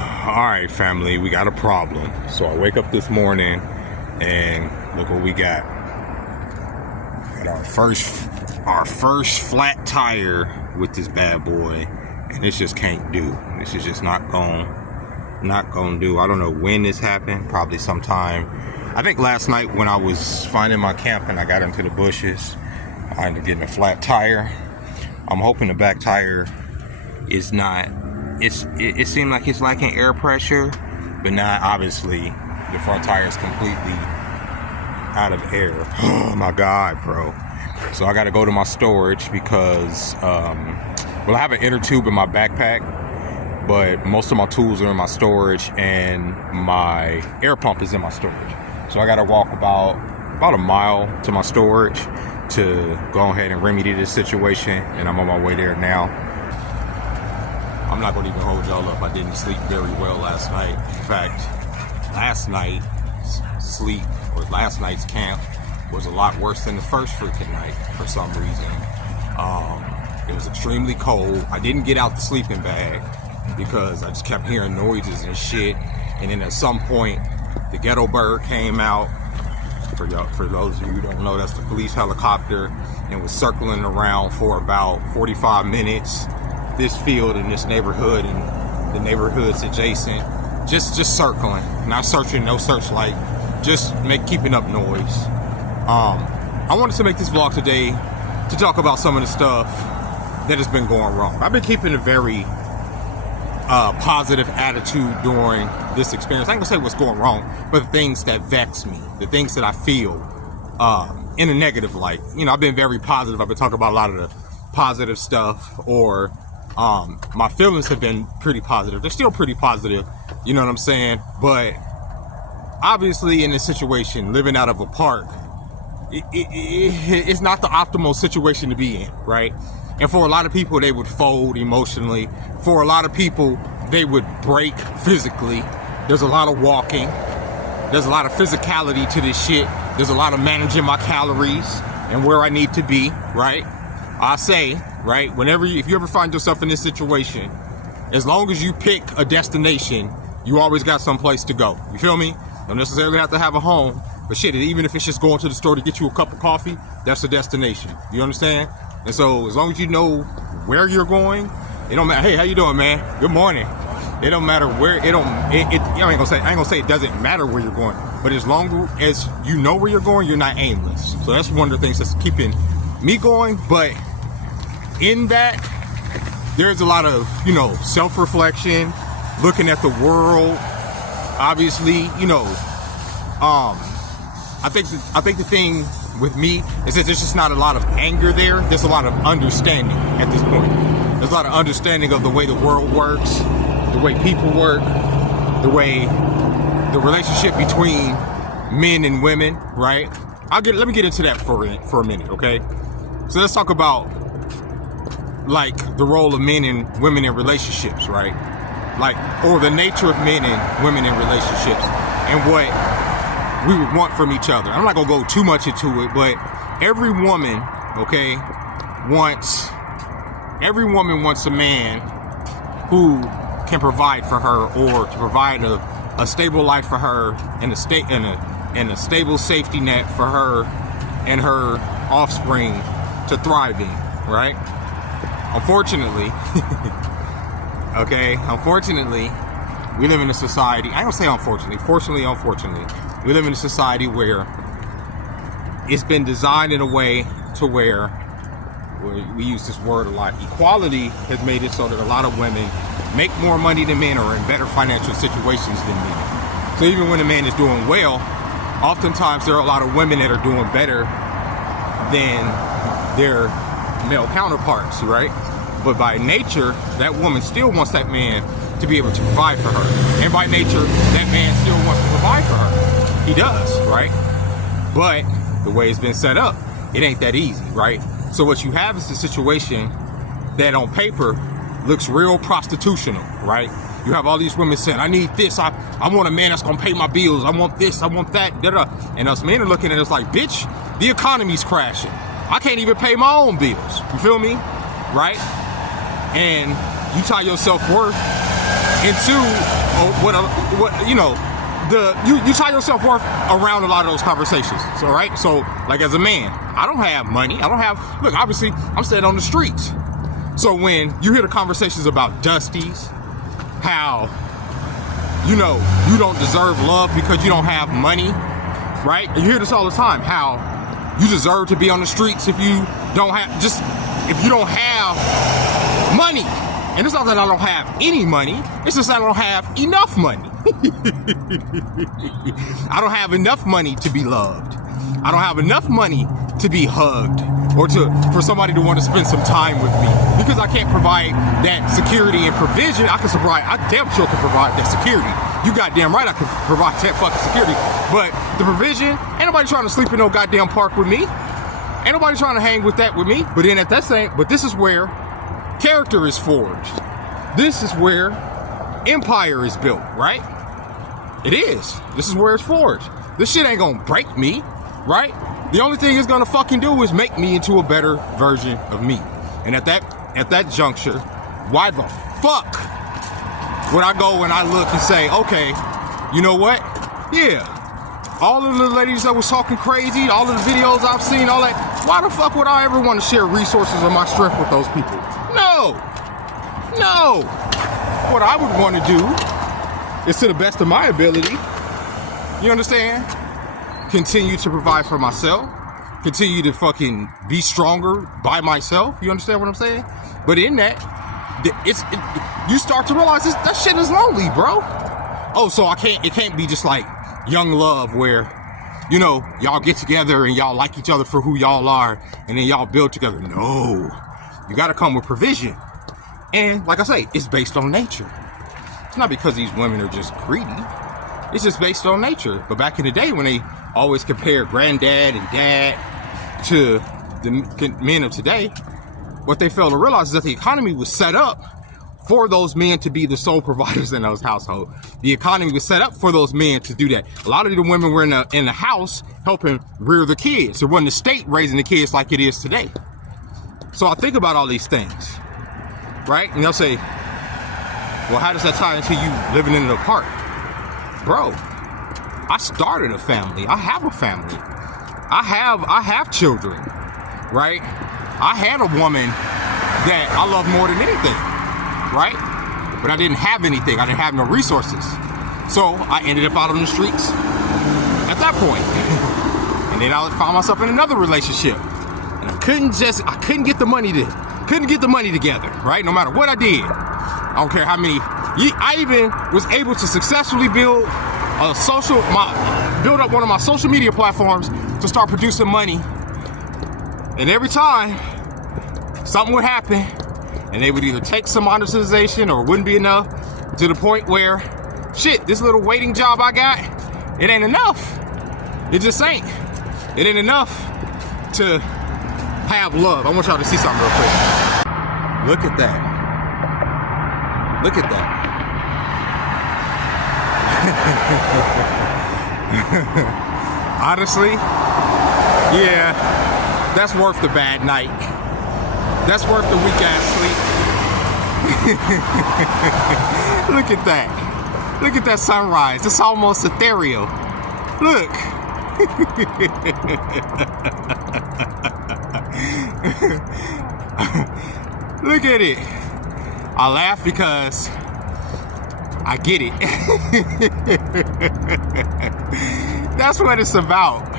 Alright, family, we got a problem. So I wake up this morning and look what we got. Got our first flat tire with this bad boy, and this just can't do. This is just not gonna do. I don't know when this happened, probably sometime. I think last night when I was finding my camp and I got into the bushes, I ended up getting a flat tire. I'm hoping the back tire is not, it seemed like it's lacking air pressure, but not obviously. The front tire is completely out of air. Oh my God, bro. So I gotta go to my storage because, well, I have an inner tube in my backpack, but most of my tools are in my storage and my air pump is in my storage. So I gotta walk about a mile to my storage to go ahead and remedy this situation, and I'm on my way there now. I'm not gonna even hold y'all up. I didn't sleep very well last night. In fact, last night's camp was a lot worse than the first freaking night for some reason. It was extremely cold. I didn't get out the sleeping bag because I just kept hearing noises and shit. And then at some point, the ghetto bird came out. For those of you who don't know, that's the police helicopter, and was circling around for about 45 minutes. This field in this neighborhood and the neighborhoods adjacent, just circling, not searching, no searchlight, just keeping up noise. I wanted to make this vlog today to talk about some of the stuff that has been going wrong. I've been keeping a very positive attitude during this experience. I ain't gonna say what's going wrong, but the things that vex me, the things that I feel in a negative light. You know, I've been very positive. I've been talking about a lot of the positive stuff, or my feelings have been pretty positive. They're still pretty positive, you know what I'm saying? But obviously in this situation, living out of a park, it's not the optimal situation to be in, right? And for a lot of people, they would fold emotionally. For a lot of people, they would break physically. There's a lot of walking. There's a lot of physicality to this shit. There's a lot of managing my calories and where I need to be, right? I say, right, if you ever find yourself in this situation, as long as you pick a destination, you always got some place to go. You feel me? Don't necessarily have to have a home, but shit, even if it's just going to the store to get you a cup of coffee, that's a destination. You understand? And so as long as you know where you're going, it don't matter. Hey, how you doing, man? Good morning. It don't matter where. I ain't gonna say it doesn't matter where you're going, but as long as you know where you're going, you're not aimless. So that's one of the things that's keeping me going. But in that, there's a lot of, self-reflection, looking at the world. Obviously, I think the thing with me is that there's just not a lot of anger there. There's a lot of understanding at this point. There's a lot of understanding of the way the world works, the way people work, the relationship between men and women, right? Let me get into that for a minute, okay? So let's talk about like the role of men and women in relationships, right? Or the nature of men and women in relationships and what we would want from each other. I'm not gonna go too much into it, but every woman, okay, wants a man who can provide for her, or to provide a stable life for her, and a stable safety net for her and her offspring to thrive in, right? Unfortunately, we live in a society, I don't say unfortunately, fortunately, unfortunately, we live in a society where it's been designed in a way to where we use this word a lot. Equality has made it so that a lot of women make more money than men, or in better financial situations than men. So even when a man is doing well, oftentimes there are a lot of women that are doing better than their male counterparts, right? But by nature, that woman still wants that man to be able to provide for her. And by nature, that man still wants to provide for her. He does, right? But the way it's been set up, it ain't that easy, right? So what you have is a situation that on paper looks real prostitutional, right? You have all these women saying, I need this, I want a man that's gonna pay my bills, I want this, I want that, da-da. And us men are looking at us like, bitch, the economy's crashing. I can't even pay my own bills. You feel me? Right? And you tie your self-worth into what you know, you tie your self-worth around a lot of those conversations. So right, so like as a man, I don't have money. I don't have. Look, obviously, I'm staying on the streets. So when you hear the conversations about Dusties, how you know you don't deserve love because you don't have money, right? And you hear this all the time. How you deserve to be on the streets if you don't have money. And it's not that I don't have any money. It's just that I don't have enough money. I don't have enough money to be loved. I don't have enough money to be hugged or for somebody to want to spend some time with me, because I can't provide that security and provision. I damn sure can provide that security. You goddamn right I can provide that fucking security. But the provision, ain't nobody trying to sleep in no goddamn park with me. Ain't nobody trying to hang with me. But then but this is where character is forged. This is where empire is built, right? It is. This is where it's forged. This shit ain't gonna break me, right? The only thing it's gonna fucking do is make me into a better version of me. And at that juncture, why the fuck would I go and I look and say, okay, you know what? Yeah, all of the ladies that was talking crazy, all of the videos I've seen, all that, why the fuck would I ever want to share resources of my strength with those people? No. What I would want to do is, to the best of my ability, you understand? Continue to provide for myself. Continue to fucking be stronger by myself. You understand what I'm saying? But in that, you start to realize that shit is lonely, bro. Oh, so it can't be just like young love where, you know, y'all get together and y'all like each other for who y'all are and then y'all build together. No, you got to come with provision. And like I say, it's based on nature. It's not because these women are just greedy. It's just based on nature. But back in the day when they always compare granddad and dad to the men of today, what they fail to realize is that the economy was set up for those men to be the sole providers in those households. The economy was set up for those men to do that. A lot of the women were in the house helping rear the kids. It wasn't the state raising the kids like it is today. So I think about all these things, right? And they'll say, well, how does that tie into you living in an apartment? Bro, I started a family. I have a family. I have children, right? I had a woman that I love more than anything, right? But I didn't have anything. I didn't have no resources. So I ended up out on the streets at that point. And then I found myself in another relationship. And I couldn't get the money together, right? No matter what I did. I don't care how many. I even was able to successfully build up one of my social media platforms to start producing money. And every time something would happen, and they would either take some monetization or it wouldn't be enough, to the point where, shit, this little waiting job I got, it ain't enough. It just ain't. It ain't enough to have love. I want y'all to see something real quick. Look at that. Look at that. Honestly, yeah, that's worth the bad night. That's worth the weak ass sleep. Look at that. Look at that sunrise. It's almost ethereal. Look. Look at it. I laugh because I get it. That's what it's about.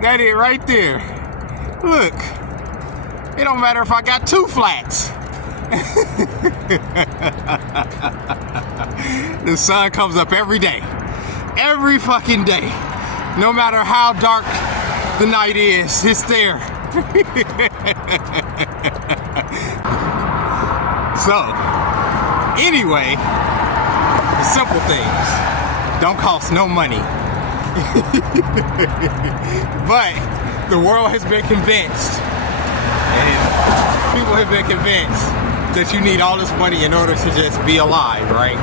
That it right there. Look. It don't matter if I got 2 flats. The sun comes up every day. Every fucking day. No matter how dark the night is, it's there. So, anyway, the simple things don't cost no money. But the world has been convinced, and people have been convinced, that you need all this money in order to just be alive, right?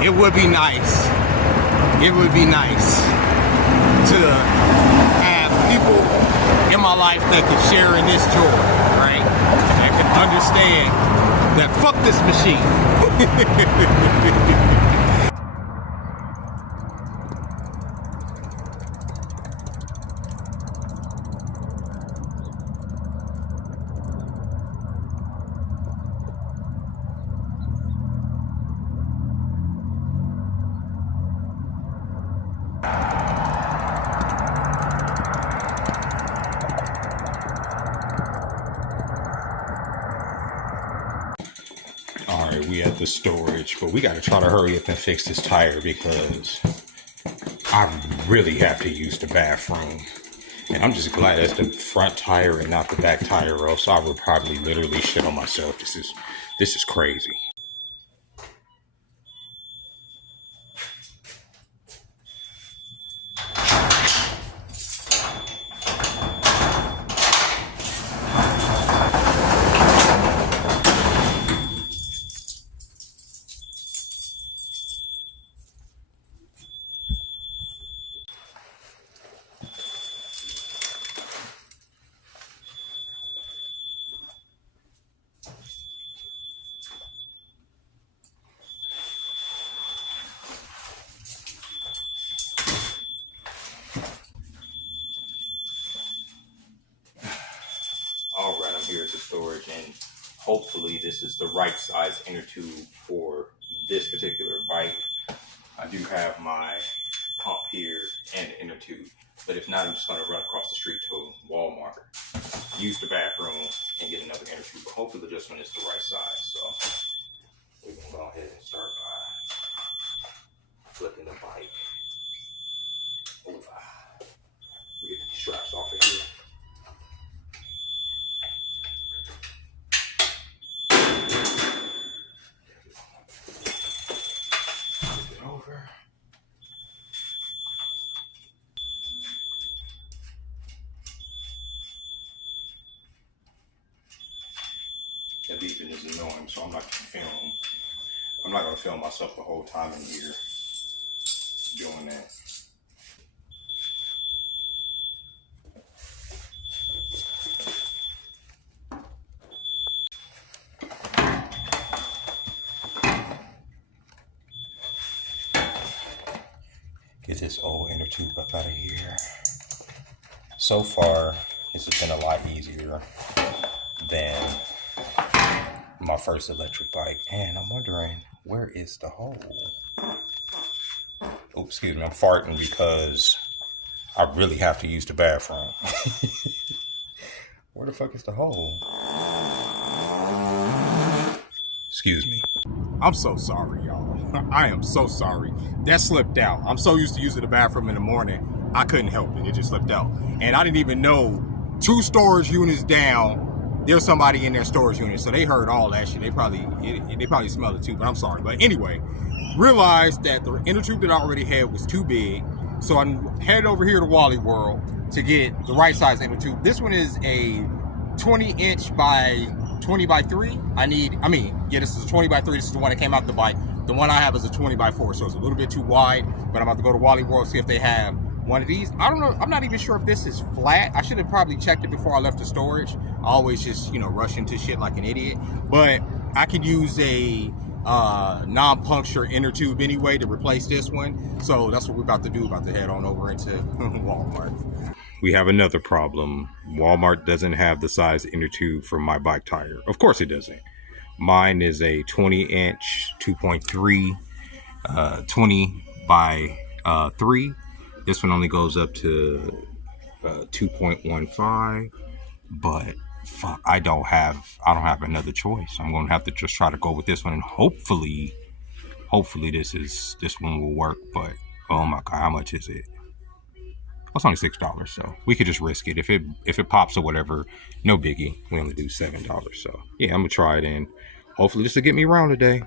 It would be nice. It would be nice to have people in my life that could share in this joy, right? That could understand that fuck this machine. we at the storage, but we got to try to hurry up and fix this tire because I really have to use the bathroom. And I'm just glad that's the front tire and not the back tire, or else I would probably literally shit on myself. This is crazy. Alright, I'm here at the storage, and hopefully this is the right size inner tube for this particular bike. I do have my pump here and the inner tube, but if not, I'm just going to run across the street to Walmart, use the bathroom, and get another inner tube. But hopefully this one is the right size, so we're going to go ahead and start by flipping the bike over. We get these straps off of here. Over. That beeping is annoying, so I'm not gonna film. I'm not gonna film myself the whole time in here doing that. Get this old inner tube up out of here. So far, this has been a lot easier than my first electric bike. And I'm wondering, where is the hole? Oh, excuse me, I'm farting because I really have to use the bathroom. Where the fuck is the hole? Excuse me. I'm so sorry, y'all. I am so sorry. That slipped out. I'm so used to using the bathroom in the morning, I couldn't help it. It just slipped out. And I didn't even know 2 storage units down, there's somebody in their storage unit. So they heard all that shit. They probably smelled it too, but I'm sorry. But anyway, realized that the inner tube that I already had was too big. So I headed over here to Wally World to get the right size inner tube. This one is a 20-inch by 20 by 3. This is a 20 by 3. This is the one that came out the bike. The one I have is a 20 by 4, so it's a little bit too wide, but I'm about to go to Wally World, see if they have one of these. I don't know, I'm not even sure if this is flat. I should have probably checked it before I left the storage. I always just, rush into shit like an idiot. But I could use a non-puncture inner tube anyway to replace this one. So that's what we're about to do, about to head on over into Walmart. We have another problem. Walmart doesn't have the size inner tube for my bike tire. Of course it doesn't. Mine is a 20-inch, 2.3, 20 by 3. This one only goes up to 2.15, but fuck, I don't have another choice. I'm gonna have to just try to go with this one, and hopefully this one will work. But oh my god, how much is it? It's only $6, so we could just risk it. If it pops or whatever, no biggie. We only do $7, so yeah, I'm gonna try it, and hopefully this will get me around today.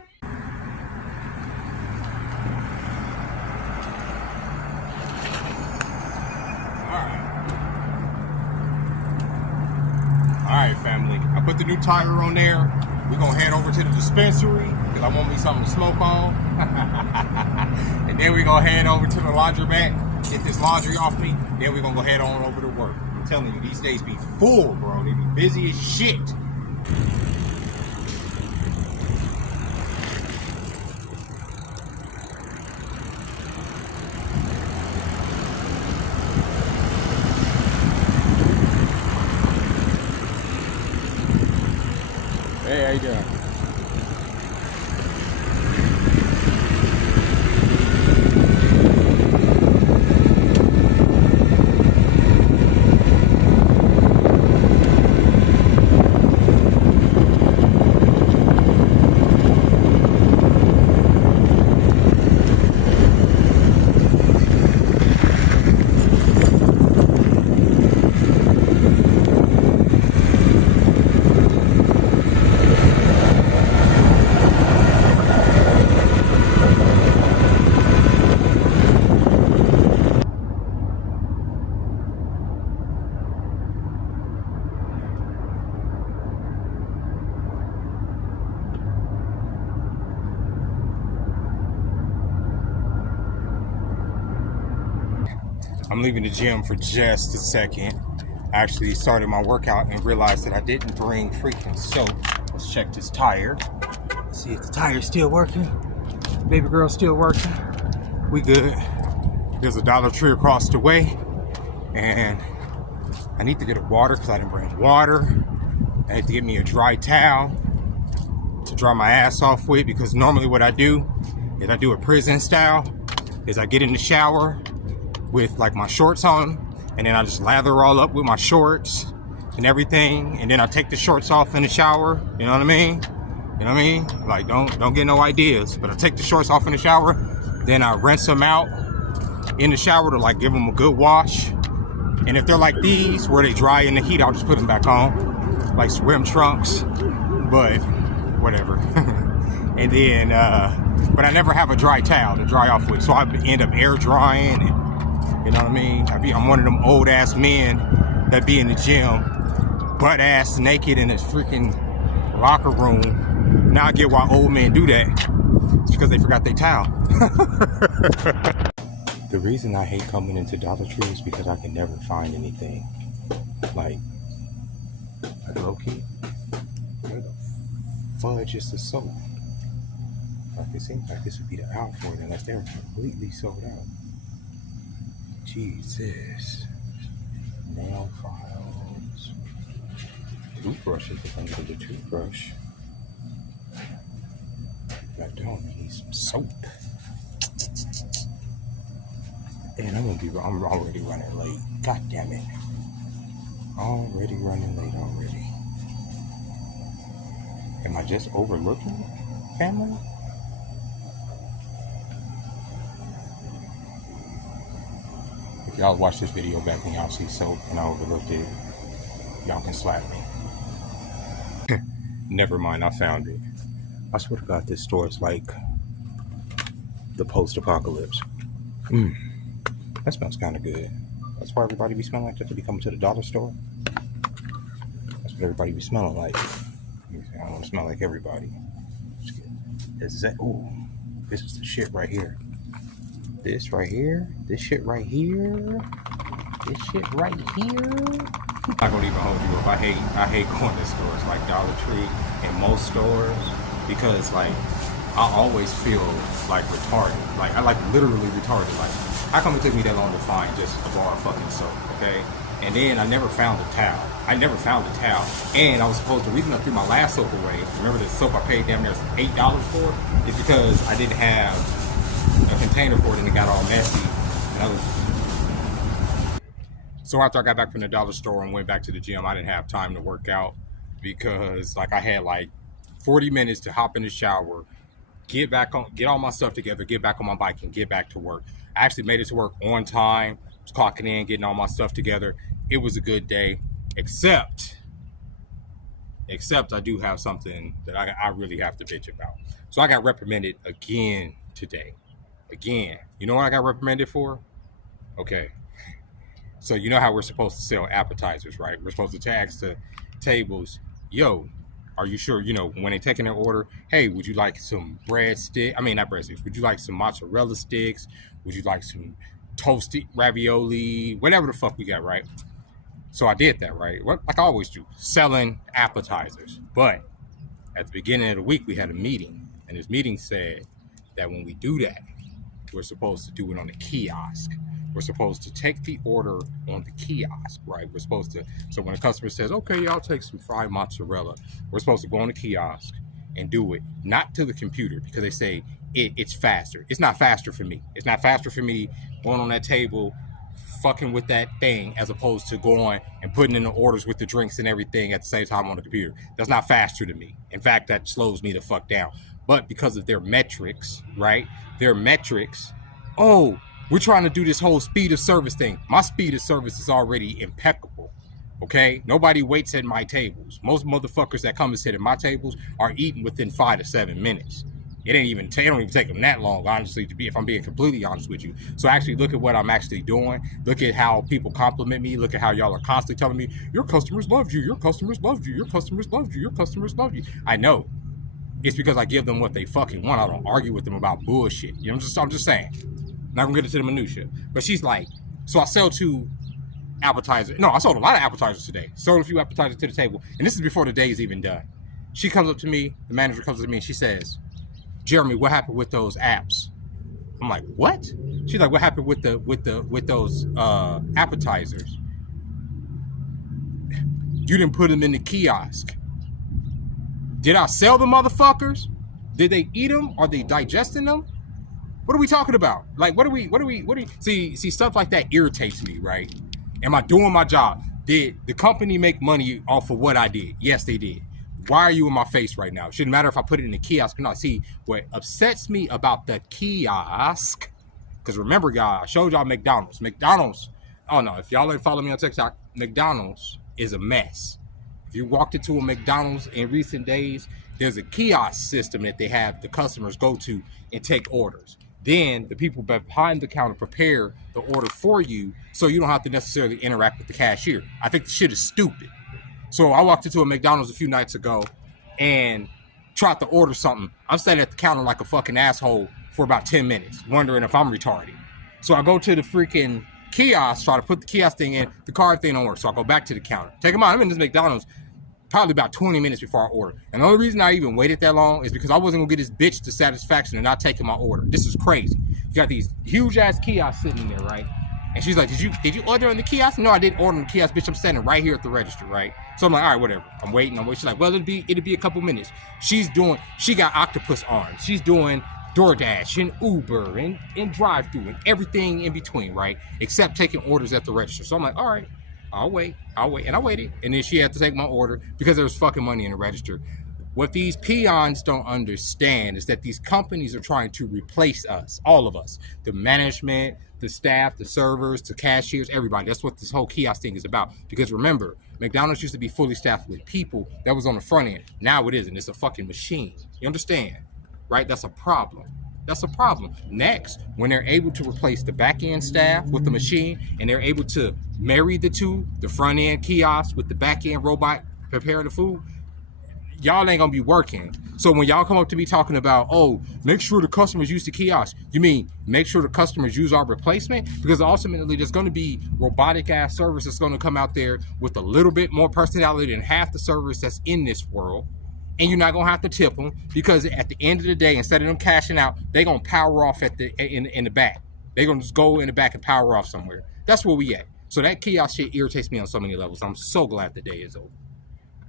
All right, family. I put the new tire on there. We're gonna head over to the dispensary because I want me something to smoke on, and then we're gonna head over to the laundromat. Get this laundry off me, then we're gonna go head on over to work. I'm telling you, these days be full, bro. They be busy as shit. Hey, how you doing? I'm leaving the gym for just a second. I actually started my workout and realized that I didn't bring freaking soap. Let's check this tire. See if the tire's still working. Baby girl's still working. We good. There's a Dollar Tree across the way. And I need to get a water because I didn't bring water. I have to get me a dry towel to dry my ass off with, because normally what I do is I do a prison style. Is I get in the shower with like my shorts on, and then I just lather all up with my shorts and everything, and then I take the shorts off in the shower. You know what I mean? You know what I mean? Like, don't get no ideas. But I take the shorts off in the shower, then I rinse them out in the shower to like give them a good wash. And if they're like these, where they dry in the heat, I'll just put them back on, like swim trunks. But whatever. And then, but I never have a dry towel to dry off with, so I end up air drying. And, you know what I mean? I'm one of them old ass men that be in the gym, butt ass naked in a freaking locker room. Now I get why old men do that. It's because they forgot their towel. The reason I hate coming into Dollar Tree is because I can never find anything. Like low key, where the fudge is the soap? Like, it seems like this would be the aisle for it unless they're completely sold out. Jesus. Nail files. Toothbrushes, if I need a toothbrush. I don't need some soap. And I'm already running late. God damn it. Already running late already. Am I just overlooking family? If y'all watch this video back when y'all see soap and I overlooked it, y'all can slap me. Never mind, I found it. I swear to God, this store is like the post-apocalypse. That smells kind of good. That's why everybody be smelling like that to be coming to the dollar store. That's what everybody be smelling like. I don't want to smell like everybody. Is that? Ooh, this is the shit right here. This right here. This shit right here. This shit right here. I'm not gonna even hold you up. I hate going to stores like Dollar Tree and most stores, because like I always feel like retarded. Like I like literally retarded. Like, how come it took me that long to find just a bar of fucking soap? Okay. And then I never found a towel. And I was supposed to, the reason I threw my last soap away, remember the soap I paid damn near $8 for, is because I didn't have a container for it and it got all messy. So after I got back from the dollar store and went back to the gym, I didn't have time to work out because like I had like 40 minutes to hop in the shower, get all my stuff together, get back on my bike and get back to work. I actually made it to work on time, was clocking in, getting all my stuff together. It was a good day, except I do have something that I really have to bitch about. So I got reprimanded again today. Again. You know what I got reprimanded for? Okay. So you know how we're supposed to sell appetizers, right? We're supposed to ask the tables, yo, are you sure, you know, when they take in their order, hey, would you like some not breadsticks, would you like some mozzarella sticks? Would you like some toasted ravioli? Whatever the fuck we got, right? So I did that, right? Like I always do, selling appetizers. But at the beginning of the week, we had a meeting. And this meeting said that when we do that, we're supposed to do it on the kiosk. We're supposed to take the order on the kiosk, right? We're supposed to, so when a customer says, okay, I'll take some fried mozzarella, we're supposed to go on the kiosk and do it, not to the computer, because they say it's faster. It's not faster for me. It's not faster for me going on that table, fucking with that thing, as opposed to going and putting in the orders with the drinks and everything at the same time on the computer. That's not faster to me. In fact, that slows me the fuck down. But because of their metrics, right? Their metrics, oh, we're trying to do this whole speed of service thing. My speed of service is already impeccable, okay? Nobody waits at my tables. Most motherfuckers that come and sit at my tables are eating within 5 to 7 minutes. It don't even take them that long, honestly, if I'm being completely honest with you. So actually look at what I'm actually doing. Look at how people compliment me. Look at how y'all are constantly telling me, your customers loved you, your customers loved you, your customers loved you, your customers loved you. I know. It's because I give them what they fucking want. I don't argue with them about bullshit. You know, I'm just saying. Not gonna get into the minutia. But she's like, So I sell two appetizers. No, I sold a lot of appetizers today. Sold a few appetizers to the table. And this is before the day is even done. She comes up to me, the manager comes up to me and she says, Jeremy, what happened with those apps? I'm like, what? She's like, what happened with those appetizers? You didn't put them in the kiosk. Did I sell the motherfuckers? Did they eat them? Are they digesting them? What are we talking about? Like, what do we see, stuff like that irritates me, right? Am I doing my job? Did the company make money off of what I did? Yes, they did. Why are you in my face right now? It shouldn't matter if I put it in the kiosk or not. See, what upsets me about the kiosk, because remember, guys, I showed y'all McDonald's. Oh no, if y'all ain't follow me on TikTok, McDonald's is a mess. If you walked into a McDonald's in recent days, there's a kiosk system that they have the customers go to and take orders. Then the people behind the counter prepare the order for you so you don't have to necessarily interact with the cashier. I think the shit is stupid. So I walked into a McDonald's a few nights ago and tried to order something. I'm standing at the counter like a fucking asshole for about 10 minutes, wondering if I'm retarded. So I go to the freaking kiosk, try to put the kiosk thing in, the card thing don't work. So I go back to the counter. Take them out. I'm in this McDonald's probably about 20 minutes before I order. And the only reason I even waited that long is because I wasn't gonna get this bitch to satisfaction and not taking my order. This is crazy. You got these huge ass kiosks sitting there, right? And she's like, did you order on the kiosk? No, I didn't order on the kiosk, bitch. I'm standing right here at the register, right? So I'm like, all right, whatever. I'm waiting. She's like, well, it'll be a couple minutes. She got octopus arms. She's doing DoorDash and Uber and drive-through and everything in between, right? Except taking orders at the register. So I'm like, all right, I'll wait. And I waited. And then she had to take my order because there was fucking money in the register. What these peons don't understand is that these companies are trying to replace us, all of us, the management, the staff, the servers, the cashiers, everybody. That's what this whole kiosk thing is about. Because remember, McDonald's used to be fully staffed with people that was on the front end. Now it isn't. It's a fucking machine. You understand? Right? That's a problem. That's a problem. Next, when they're able to replace the back end staff with the machine and they're able to marry the two, the front end kiosk with the back end robot preparing the food, y'all ain't gonna be working. So when y'all come up to me talking about, oh, make sure the customers use the kiosk, you mean make sure the customers use our replacement? Because ultimately there's gonna be robotic ass servers that's gonna come out there with a little bit more personality than half the servers that's in this world. And you're not gonna have to tip them because at the end of the day, instead of them cashing out, they're gonna power off in the back. They're gonna just go in the back and power off somewhere. That's where we at. So that kiosk shit irritates me on so many levels. I'm so glad the day is over.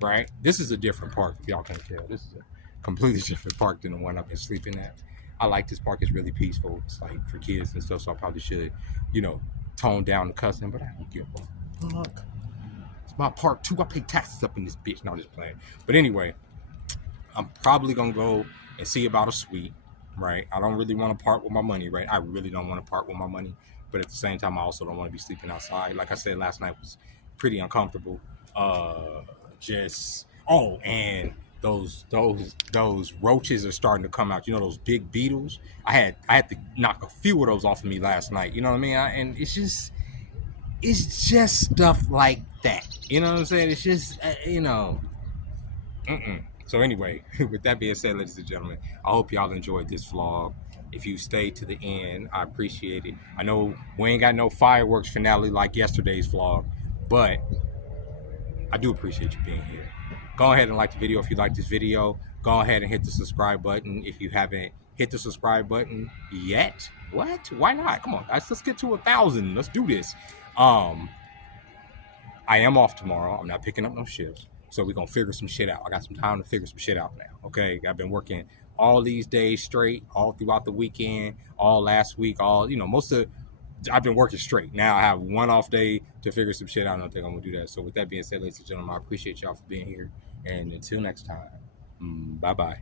Right? This is a different park, if y'all can't tell. This is a completely different park than the one I've been sleeping at. I like this park. It's really peaceful. It's like for kids and stuff, so I probably should, tone down the cussing, but I don't give a fuck. It's my park too. I pay taxes up in this bitch. No, I'm just playing. But anyway, I'm probably gonna go and see about a suite, right? I don't really want to part with my money, right? I really don't want to part with my money, but at the same time, I also don't want to be sleeping outside. Like I said, last night was pretty uncomfortable. And those roaches are starting to come out. Those big beetles. I had to knock a few of those off of me last night. You know what I mean? And it's just stuff like that. You know what I'm saying? It's just So anyway, with that being said, ladies and gentlemen, I hope y'all enjoyed this vlog. If you stayed to the end, I appreciate it. I know we ain't got no fireworks finale like yesterday's vlog, but I do appreciate you being here. Go ahead and like the video if you like this video. Go ahead and hit the subscribe button if you haven't hit the subscribe button yet. What? Why not? Come on, guys. Let's get to 1,000. Let's do this. I am off tomorrow. I'm not picking up no shifts. So we're going to figure some shit out. I got some time to figure some shit out now. Okay? I've been working all these days straight, all throughout the weekend, all last week, I've been working straight. Now I have one off day to figure some shit out. I don't think I'm gonna do that. So with that being said, ladies and gentlemen, I appreciate y'all for being here. And until next time, bye-bye.